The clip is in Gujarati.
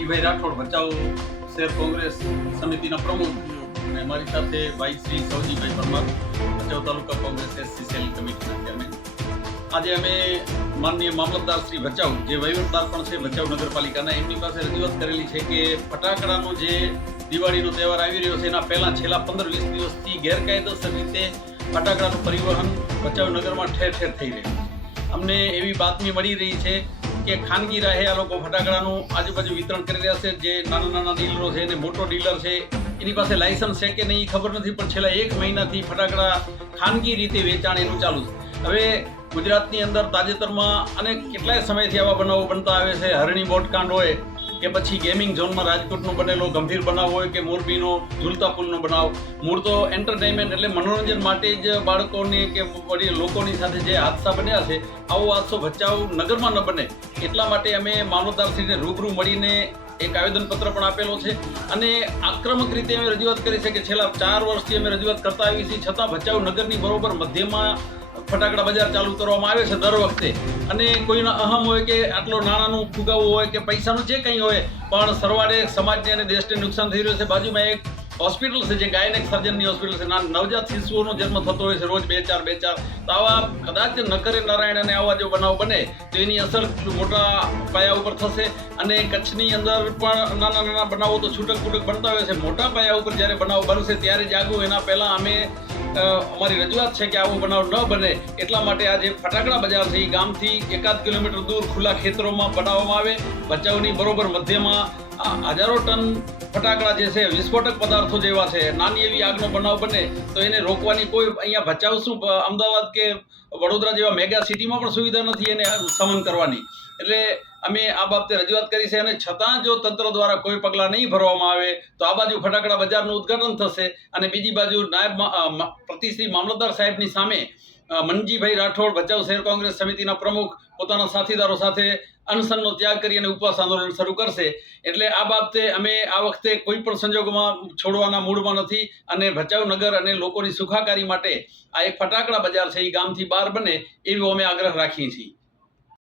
મનજીભાઈ રાઠોડ ભચાઉ શહેર કોંગ્રેસ સમિતિના પ્રમુખ. અને અમારી સાથે ભાઈ શ્રી સૌજીભાઈ પરમાર, ભચાઉ તાલુકા કોંગ્રેસ એસસી સેલ કમિટીના ચેરમેન. આજે અમે માનનીય મામલતદાર શ્રી ભચાઉ, જે વહીવટદાર પણ છે ભચાઉ નગરપાલિકાના, એમની પાસે રજૂઆત કરેલી છે કે ફટાકડાનો જે દિવાળીનો તહેવાર આવી રહ્યો છે, એના પહેલાં છેલ્લા પંદર વીસ દિવસથી ગેરકાયદેસર રીતે ફટાકડાનું પરિવહન ભચાઉ નગરમાં ઠેર ઠેર થઈ રહ્યું છે. અમને એવી બાતમી મળી રહી છે કે ખાનગી રાહે આ લોકો ફટાકડાનું આજુબાજુ વિતરણ કરી રહ્યા છે, જે નાના નાના ડીલરો છે અને મોટો ડીલર છે, એની પાસે લાયસન્સ છે કે નહીં ખબર નથી, પણ છેલ્લા એક મહિનાથી ફટાકડા ખાનગી રીતે વેચાણ એનું ચાલુ છે. હવે ગુજરાતની અંદર તાજેતરમાં અને કેટલાય સમયથી આવા બનાવો બનતા આવે છે, હરણી બોટકાંડ હોય કે પછી ગેમિંગ ઝોનમાં રાજકોટનો બનેલો ગંભીર બનાવ હોય કે મોરબીનો ઝૂલતા પુલનો બનાવ. મૂળ તો એન્ટરટેનમેન્ટ એટલે મનોરંજન માટે જ બાળકોની કે વડી લોકોની સાથે જે હાદસા બન્યા છે, આવો હાદસો ભચાઉ નગરમાં ન બને. એટલા માટે અમે માનવતાશ્રીને રૂબરૂ મળીને એક આવેદનપત્ર પણ આપેલો છે અને આક્રમક રીતે અમે રજૂઆત કરી છે કે છેલ્લા ચાર વર્ષથી અમે રજૂઆત કરતા આવી છીએ. છતાં ભચાઉ નગરની બરોબર મધ્યમાં ફટાકડા બજાર ચાલુ કરવામાં આવે છે દર વખતે. અને કોઈનો અહમ હોય કે આટલો નાણાંનું ફુગાવવું હોય કે પૈસાનું જે કંઈ હોય, પણ સરવાળે સમાજને અને દેશને નુકસાન થઈ રહ્યું છે. બાજુમાં એક હોસ્પિટલ છે, જે ગાયનેક સર્જનની હોસ્પિટલ છે. ના, નવજાત શિશુઓનો જન્મ થતો હોય છે રોજ બે ચાર બે ચાર. તો આવા કદાચ નકરે નારાયણ અને આવા જો બનાવ બને, તો એની અસર મોટા પાયા ઉપર થશે અને કચ્છની અંદર પણ નાના નાના બનાવો તો છૂટક છૂટક બનતા હોય છે. મોટા પાયા ઉપર જ્યારે બનાવ બનશે, ત્યારે જાગવું એના પહેલાં અમે અમારી રજૂઆત છે કે આવો બનાવ ન બને. એટલા માટે આ જે ફટાકડા બજાર છે. એ ગામથી એકાદ કિલોમીટર દૂર ખુલ્લા ખેતરોમાં બનાવવામાં આવે. ભચાઉની બરોબર મધ્યમાં હજારો ટન ફટાકડા જે છે, વિસ્ફોટક પદાર્થો જેવા છે. નાની એવી આગનો બનાવ બને, તો એને રોકવાની કોઈ અહીંયા ભચાઉ અમદાવાદ કે વડોદરા જેવા મેગા સિટીમાં પણ સુવિધા નથી એને સમન કરવાની. એટલે અમે આ બાબતે રજૂઆત કરી છે અને છતાં જો તંત્ર દ્વારા કોઈ પગલાં નહીં ભરવામાં આવે, તો આ બાજુ ફટાકડા બજારનું ઉદ્ઘાટન થશે અને બીજી બાજુ નાયબ પ્રતિશ્રી મામલતદાર સાહેબની સામે મનજીભાઈ રાઠોડ ભચાઉ શહેર કોંગ્રેસ સમિતિના પ્રમુખ પોતાના સાથીદારો સાથે અનશનનો ત્યાગ કરી અને ઉપવાસ આંદોલન શરૂ કરશે. એટલે આ બાબતે અમે આ વખતે કોઈ પણ સંજોગોમાં છોડવાના મૂડમાં નથી અને ભચાઉ નગર અને લોકોની સુખાકારી માટે આ એક ફટાકડા બજાર છે, એ ગામથી બહાર બને, એવો અમે આગ્રહ રાખીએ છીએ.